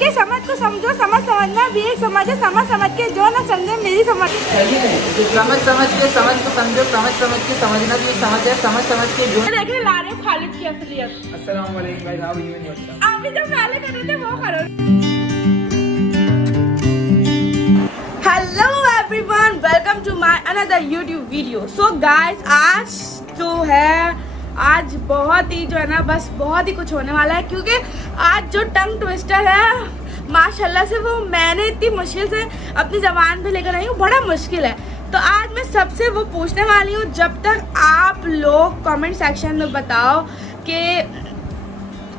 के समझ को समझो, समझ समझना भी एक समझ है। समझ समझ के जो ना समझे मेरी समझ। समझ समझ के समझ को समझो, समझ समझ के समझना भी एक समझ है। समझ समझ के जो देखे ला रहे खालिद की असलियत। अस्सलाम वालेकुम गाइस, हाउ आर यू इन अभी जो पहले कर रहे थे वो करो। Hello everyone, welcome to my another YouTube video. So guys, आज जो है आज बहुत ही जो है ना बस बहुत ही कुछ होने वाला है, क्योंकि आज जो टंग ट्विस्टर है माशाल्लाह से वो मैंने इतनी मुश्किल से अपनी ज़बान पे लेकर आई हूँ, बड़ा मुश्किल है। तो आज मैं सबसे वो पूछने वाली हूँ, जब तक आप लोग कमेंट सेक्शन में बताओ कि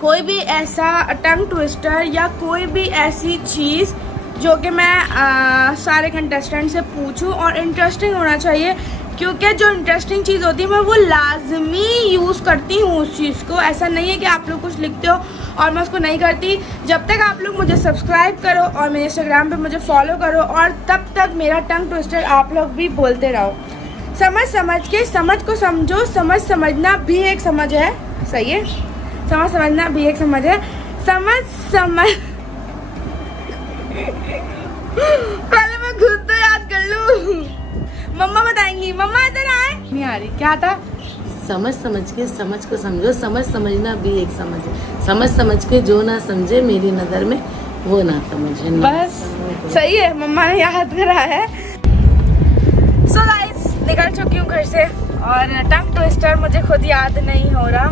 कोई भी ऐसा टंग ट्विस्टर या कोई भी ऐसी चीज़ जो कि मैं सारे कंटेस्टेंट से पूछूं और इंटरेस्टिंग होना चाहिए, क्योंकि जो इंटरेस्टिंग चीज़ होती है मैं वो लाजमी यूज़ करती हूँ उस चीज़ को। ऐसा नहीं है कि आप लोग कुछ लिखते हो और मैं उसको नहीं करती। जब तक आप लोग मुझे सब्सक्राइब करो और मेरे इंस्टाग्राम पे मुझे फॉलो करो, और तब तक मेरा टंग ट्विस्टर आप लोग भी बोलते रहो। समझ समझ के समझ को समझो, समझ समझना भी एक समझ है। सही है, समझ समझना भी एक समझ है। समझ समझ पहले मैं खुद तो याद कर लूं। मम्मा बताएंगी, मम्मा इधर आए। नहीं आ रही, क्या था? समझ समझ के समझ को समझो, समझ समझना भी एक समझ है। समझ समझ के जो ना समझे मेरी नज़र में वो ना समझे। बस सही है, मम्मा ने याद करा है। सो गाइस, निकल चुकी हूँ घर से और टंग ट्विस्टर मुझे खुद याद नहीं हो रहा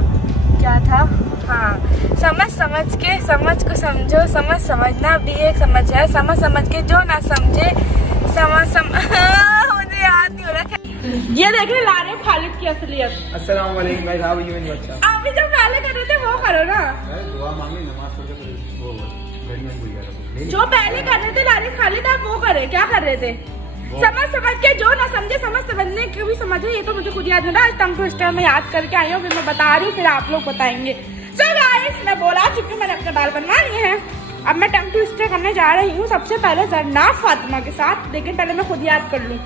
क्या था। हाँ, समझ समझ के समझ को समझो, समझ समझना भी एक समझ है। समझ समझ के जो ना समझे मुझे याद नहीं हो रहा। ये देखने ला रहे खालिद की असलियत। अस्सलाम वालेकुम गाइस, हाउ आर यू इन अभी जो पहले कर रहे थे वो करो ना। दुआ मांगी, नमाज पढ़ के वो घड़ी में भूल गया। जो पहले कर रहे थे ला रहे खालिद, आप वो कर रहे, क्या कर रहे थे? समझ समझ के जो ना समझे, समझ समझने की भी समझे। ये तो मुझे खुद याद नहीं रहा। आज टंग ट्विस्टर में याद करके आई हूँ, फिर मैं बता रही हूँ, फिर आप लोग बताएंगे। सो गाइस, मैं बोला चुकी हूँ, मैंने अपने बाल बनवा लिए हैं। अब मैं टंग ट्विस्टर करने जा रही हूँ सबसे पहले जरनाफ फातिमा के साथ, लेकिन पहले मैं खुद याद कर लूँ।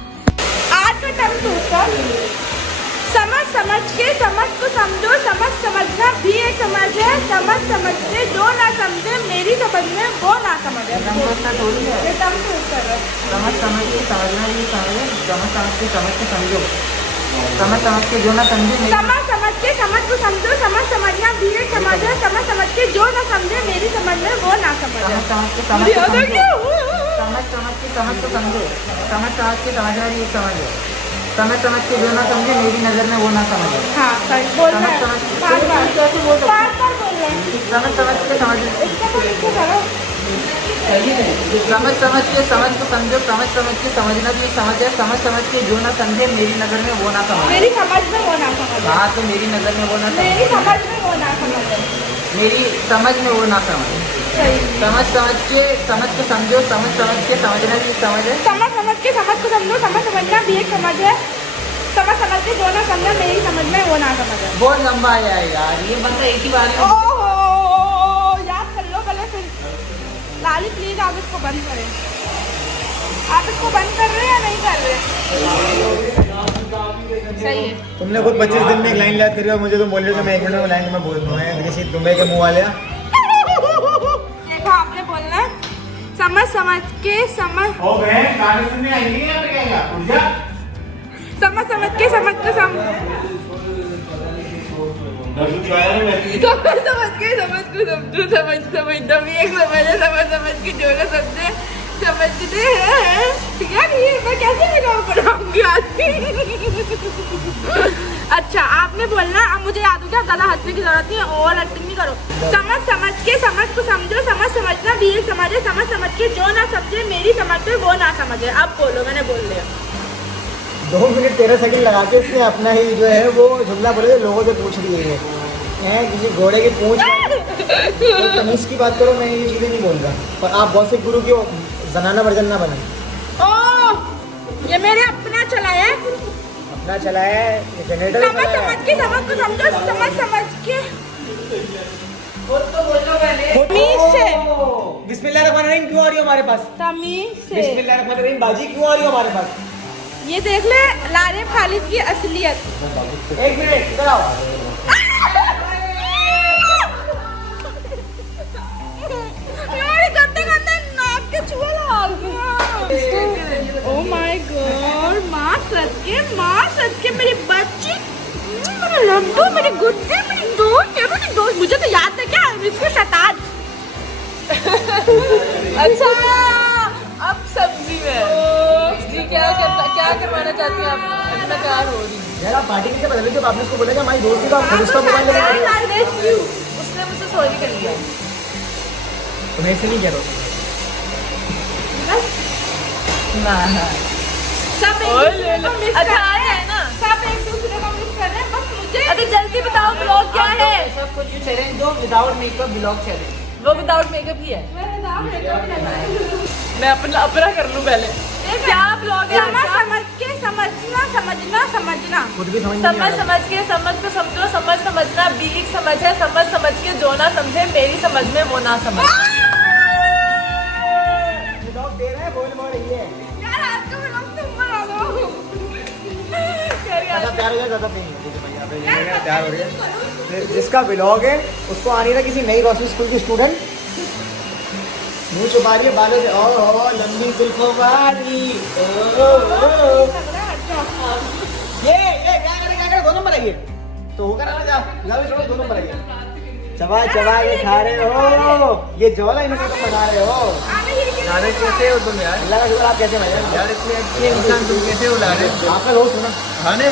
आज का टंग ट्विस्टर समझ समझ के समझ को समझो, समझ समझना भी एक समझ है। समझ समझ के जो ना समझे मेरी समझ में वो ना समझ है। ये टंग ट्विस्टर है। समझ समझ के समझना भी समझ है। समझ समझ के समझ को समझो, समझ समझ के जो ना समझे। समझ समझ के समझ को समझो, समझ समझना भी एक समझ है। समझ समझ के जो ना समझे मेरी समझ में वो ना समझ है। समझ समझ के समझ को समझो, समझ समझ के समझ को समझो। समझ समझ के समझना भी एक समझ है। समझ समझ के जो ना समझे मेरी नज़र में वो ना समझ है। हाँ, सही बोल रहे हैं। बार बार बोल रहे हैं। समझ समझ के समझ, इसका तो लिख के करो। समझ समझ के समझ को समझो, समझ समझ के समझना भी एक समझ है। समझ समझ के जो ना समझे मेरी नज़र में वो ना समझ। मेरी समझ में वो ना समझ है। हाँ, तो मेरी नज़र में वो ना समझ, मेरी समझ में वो ना समझ है। मेरी समझ में वो ना समझ। सही। समझ समझ के समझ को समझो, समझ समझ के समझना भी एक समझ है। समझ समझ के समझ को समझो, समझ समझना भी एक समझ है। समझ समझ के जो ना समझे मेरी समझ में वो ना समझ है। बहुत लंबा है यार, ये बंदा एक ही बार में। ओहो, याद कर लो पहले, फिर लाली प्लीज आप इसको बंद करें। आप इसको बंद कर रहे हैं या नहीं कर रहे? सही है। तुमने खुद 25 दिन में एक लाइन याद करी और मुझे तो बोल रहे हो कि मैं 1 मिनट में लाइन में बोल दूँ। मैं तुम्हें के मुँह वाले देखो, आपने बोलना है समझ समझ के समझ, समझ समझ के समझ को समझ, समझ के समझ को समझो, समझ समझना भी एक समझ है। समझ समझ के जो ना समझे समझते हैं। यार ये मैं कैसे व्लॉग बनाऊंगी आज? अच्छा, आपने बोलना, अब मुझे याद हो गया, ज़्यादा हंसने की जरूरत नहीं है, ओवर एक्टिंग नहीं करो। समझ समझ के समझ को समझो, समझ समझना भी एक समझ है। समझ समझ के जो ना समझे मेरी समझ में वो ना समझे। अब बोलो, मैंने बोल लिया। 2 मिनट 13 सेकंड लगा के इसने अपना ही जो है वो जुमला बोले, लोगों से पूछ लिए है किसी घोड़े की पूछ। तो तमीज़ की बात करो, मैं ये चीज़ें नहीं बोल रहा, पर आप बहुत से गुरु की जनाना वर्जन ना बने। ओ, ये मेरे अपना चला है, अपना चला है जनरेटर। समझ समझ के समझ को समझो, समझ समझ के तमीज से। बिस्मिल्लाहिर्रहमानिर्रहीम क्यों आ रही हो हमारे पास? तमीज से। बिस्मिल्लाहिर्रहमानिर्रहीम बाजी क्यों आ रही हो हमारे पास? ये देख ले लारे खालिद की असलियत। 1 मिनट इधर आओ। यार करते मुझे तो याद है क्या इसको शैतान। अच्छा अब सब्जी में जी क्या करवाना चाहती हैं आप? मैं तैयार हो रही हूँ। यार आप पार्टी कैसे बदल रही थी? आपने उसको बोला कि हमारी दोस्त की तो आप खुद उसका मोबाइल लेके गए। उसने मुझसे सॉरी कर लिया। तो मैं इससे नहीं कह रहा हूँ। सब एक ओए दूसरे को मिस अच्छा कर आए हैं ना? सब एक दूसरे को मिस कर रहे हैं, बस मुझे अरे जल्दी बताओ ब्लॉग क्या है? सब कुछ चैलेंज दो विदाउट मेकअप ब्लॉग चैलेंज। वो विदाउट मेकअप ही है। मेरा नाम है तो मैं अपना कर लूँ पहले। ये क्या ब्लॉग है समझ आपका? समझ के समझना खुद भी समझ नहीं आ समझ रहा। समझ के समझ को समझो, समझ समझना भी एक समझ है, समझ समझ के जो ना समझे मेरी समझ में वो ना समझ। ये डॉग दे रहा है, बोल रही है। यार आपका व्लॉग तुम बना दो। ज्यादा प्यार हो जाए ज्यादा नहीं है। प्यार हो गया। जिसका ब्लॉग है उसको आनी था किसी नई रोशनी स्कूल की स्टूडेंट मुंह छुपा रही है बालों से। ओ लंबी जुल्फों वाली ये क्या करे 2 नंबर है ये तो होकर आना जा लाओ छोड़ो 2 नंबर है ये चबा के खा रहे हो ये जोला इन्हें कैसे बना रहे हो लारे कैसे हो तुम यार? अल्लाह का शुक्र आप कैसे भाई यार इतने अच्छे इंसान तुम कैसे हो लारे? आपका दोस्त सुना हाँ ने?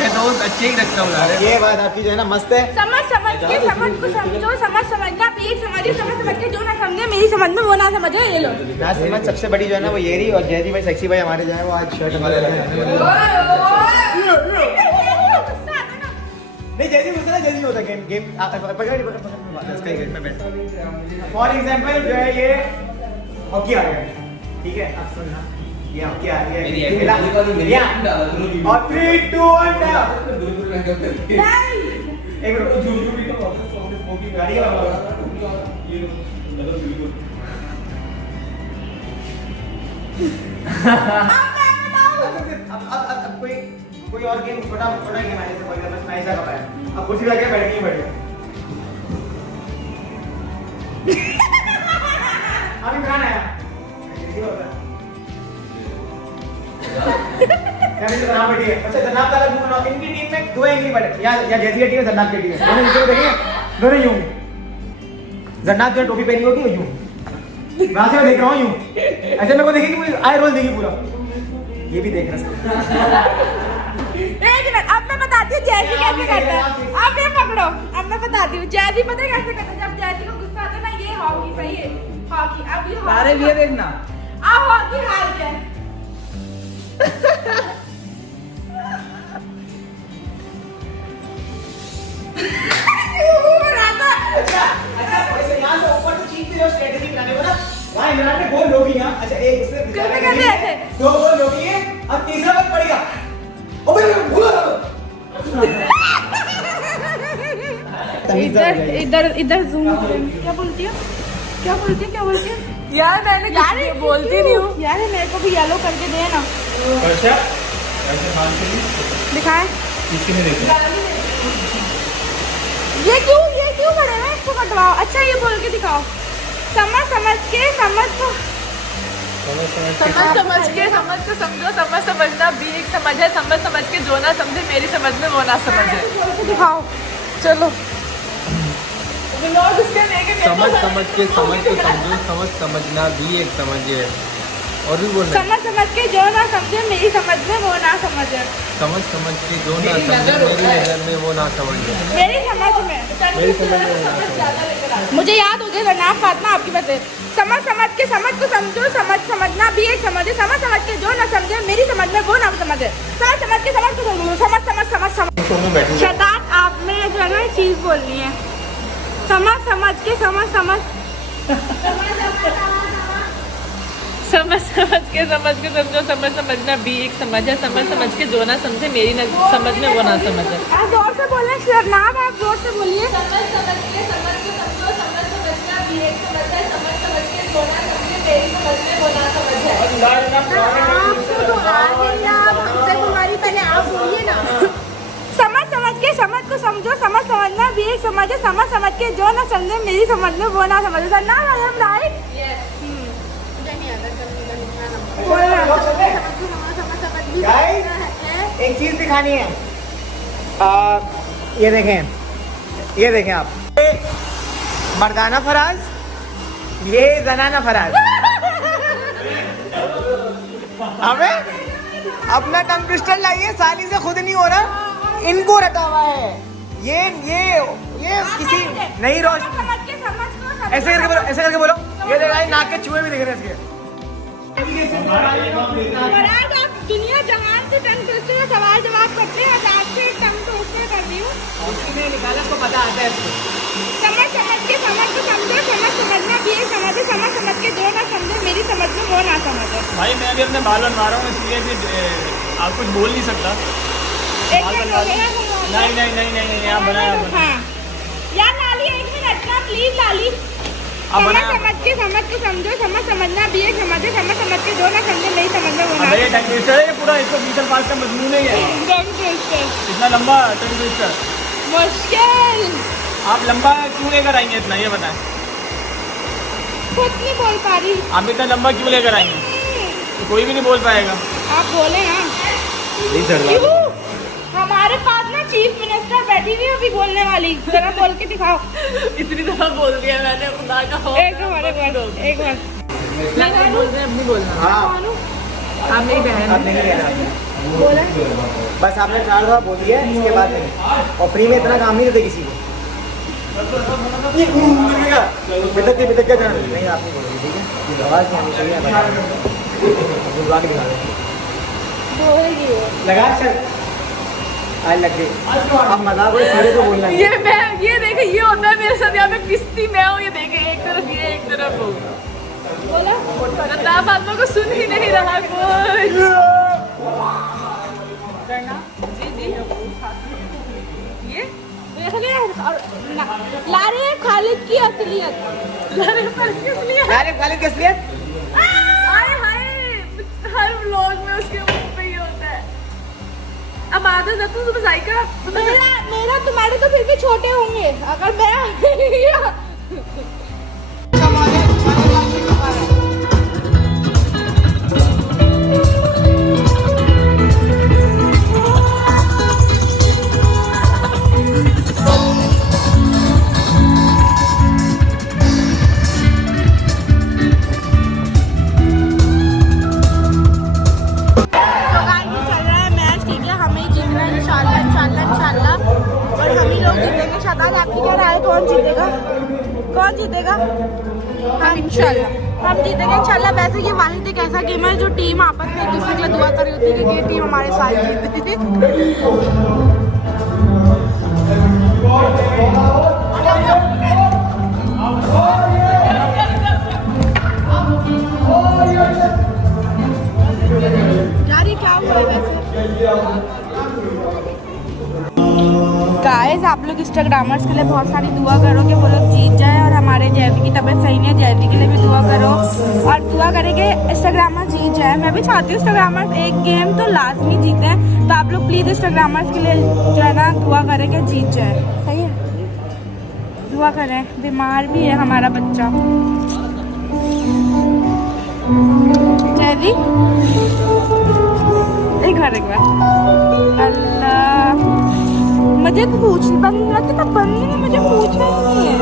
मैं दोस्त अच्छे ही रखता हूँ लारे। ये बात आपकी जो है ना मस्त है समझ के समझ को समझो, समझ समझना भी एक समझिए, समझ के जो ना समझे मेरी समझ में वो ना समझे। ये लो ना समझ सबसे बड़ी जो है ना वो येरी और जयदी भाई सेक्सी भाई हमारे जो है वो आज शर्ट हमारे नहीं जैसी गुस्सा ना जल्दी होता गेम पकड़ इसका ही में बैठ फॉर एग्जांपल जो है ये हॉकी आ गया ठीक है अब सुनना ये हॉकी आ गया और 3 2 1 एक मिनट गाड़ी का अब कोई और गेम छोटा गेम आने से पहले बस मैं ऐसा कर पाया अब कुछ भी लगे बैठ के बैठ अभी कहां आया क्या भी नाम बैठी है अच्छा जनाब ताला ग्रुप नॉक इनकी टीम में 2 इंग्लिश बैठे या जैसी टीम है जनाब की टीम है दोनों नीचे देखेंगे दोनों यूं जनाब जो टोपी पहनी होती है यूं वहां से मैं देख रहा हूं यूं ऐसे मेरे को देखेंगे मुझे आई रोल देगी पूरा ये भी देख रहा एक मिनट अब मैं बताती हूँ जैसी कैसे करता है। अब ये पकड़ो अब मैं बताती हूँ जैसी पता है कैसे करता है जब जैसी को गुस्सा आता है ना ये हॉकी सही है हॉकी अब ये लारे भी देखना अब हॉकी हार गया अच्छा वैसे यहां से ऊपर तो चीज भी जो स्ट्रेटजी बनाने को ना वहां इमरान ने गोल लोगी यहां अच्छा एक उससे कैसे करते ऐसे 2 गोल लोगी है अब तीसरा बॉल पड़ेगा ओबे इधर इधर जूम क्या बोलती है यार मैंने यार बोलती नहीं हूँ। यार मेरे को भी येलो करके दे ना वर्षा ऐसे मान के दिखाए किसी ने देखा ये क्यों खड़े हैं इसको कटवाओ अच्छा ये बोल के दिखाओ समझ के समझ को समझ के समझ को समझो, समझ समझना भी एक समझ है, समझ समझ के जो ना समझे मेरी समझ में वो ना समझ है। बोल के दिखाओ चलो ब्लॉग उसके लेके समझ के समझ को समझो समझ समझना भी एक समझ है और भी बोलना समझ के जो ना समझे मेरी समझ में वो ना समझे समझ के जो ना समझे मेरी नजर में वो ना समझे मेरी समझ में मुझे याद हो गया वरना फातिमा आपकी बात है समझ के समझ को समझो समझ समझना भी एक समझ है समझ के जो ना समझे मेरी समझ में वो ना समझे समझ के समझ को समझो समझ शैतान आप में जो है ना चीज बोलनी है समझ के समझ समझ के समझो समझ समझना भी एक समझ है, समझ के जो ना समझे मेरी समझ में वो ना समझ है। आप जोर से बोलें शरनाब आप जोर से बोलिए समझ के समझ को समझो समझ समझना भी एक समझ है, समझ के जो ना समझे मेरी समझ में वो ना समझ है। आपको तो आ गई आप हमसे बीमारी पहले आप बोलिए ना समझ के समझ को समझो समझ समझना भी एक समझ है, समझ के जो ना समझे मेरी समझ में वो ना समझे ना आई एम राइट एक चीज दिखानी है ये देखें आप मर्दाना फराज, ये जनाना फराज। अबे अपना टंग ट्विस्टर लाइए, साली से खुद नहीं हो रहा, इनको रटा हुआ है। ये किसी नहीं रोश ऐसे करके बोलो, ऐसे करके बोलो। ये देखा नाक के चूहे भी दिख रहे हैं इसके। फराज, आप दुनिया जहान से टंग ट्विस्टर का सवाल जवाब करते हैं, आज से टंग ट्विस्टर कर दी हूँ। उसने निकाला, उसको पता आता है इसको। समझ समझ के समझ को समझो, समझ समझना भी एक समझो, समझ समझ के जो ना समझे मेरी समझ में वो ना समझे। भाई मैं भी अपने बाल बनवा रहा हूँ, इसलिए भी आप कुछ बोल नहीं सकता। एक मिनट हो गया, नहीं आप बनाया। हाँ यार लाली, एक मिनट ना प्लीज लाली। आप समझ बनाया। समझ के समझ को समझो, समझ समझना भी एक समझे, समझ समझ के जो ना समझे नहीं समझ में वो ना अबे ये टंग ट्विस्टर है, ये पूरा 120 पास का मजमून है ये। टंग ट्विस्टर इतना लंबा टंग ट्विस्टर मुश्किल। आप लंबा क्यों लेकर आएंगे इतना, ये बताएं। खुद नहीं बोल पा रही। आप इतना लंबा क्यों लेकर आएंगे, कोई भी नहीं बोल पाएगा। आप बोले ना। क्यों? हमारे पास ना चीफ मिनिस्टर बैठी हुई है अभी बोलने वाली, जरा बोल के दिखाओ। इतनी दफा बोल दिया मैंने, खुदा का खौफ। एक बार नहीं बोल रहे, अब नहीं बोलना। हाँ, आप मेरी बहन आप नहीं कहना। बोला बस आपने 4 दफा बोल दिया, इसके बाद नहीं। और फ्री में इतना काम नहीं देते किसी को। बितक क्या जाना नहीं, आप नहीं बोलोगे, ठीक है? आवाज़ नहीं आनी चाहिए, बुलवा के दिखा दो। बोलेगी वो। लगा सर, आज लग गई। अब मजाक हो सीधे तो बोलना है। ये देखे, ये होता है मेरे साथ। यहाँ पे किस्ती मैं हूँ, ये देखे, एक तरफ ये एक तरफ वो। बोला बता, बातों को सुन ही नहीं रहा कोई। जी ये देख ले और लारे खालिद की असलियत। लारे पर किस लिए? यार खाली किस लिए? हाय हाय, हर व्लॉग में उसके मुंह पे ही होता है। अब आदत है तो तुम जायका मेरा तुम्हारे तो फिर भी छोटे होंगे अगर मैं कौन जीतेगा? हम इंशाल्लाह हम जीतेंगे इंशाल्लाह। वैसे ये वाहिद एक ऐसा गेम है जो टीम आपस में एक दूसरे के लिए दुआ कर रही होती है कि ये टीम हमारे साथ जीते। यार ये क्या हुआ है वैसे? गाइस आप लोग इंस्टाग्रामर्स के लिए बहुत सारी दुआ करो कि वो लोग जीत जाए, और हमारे जैवी की तबीयत सही नहीं है, जैवी के लिए भी दुआ करो और दुआ करेंगे इंस्टाग्रामर जीत जाए। मैं भी चाहती हूँ इंस्टाग्रामर्स एक गेम तो लाजमी जीते, तो आप लोग प्लीज़ इंस्टाग्रामर्स के लिए जो है ना दुआ करें कि जीत जाए। सही है, दुआ करें। बीमार भी है हमारा बच्चा जैवी। एक बार अल्लाह, मुझे तो पूछ बंद मुझे पूछना नहीं है।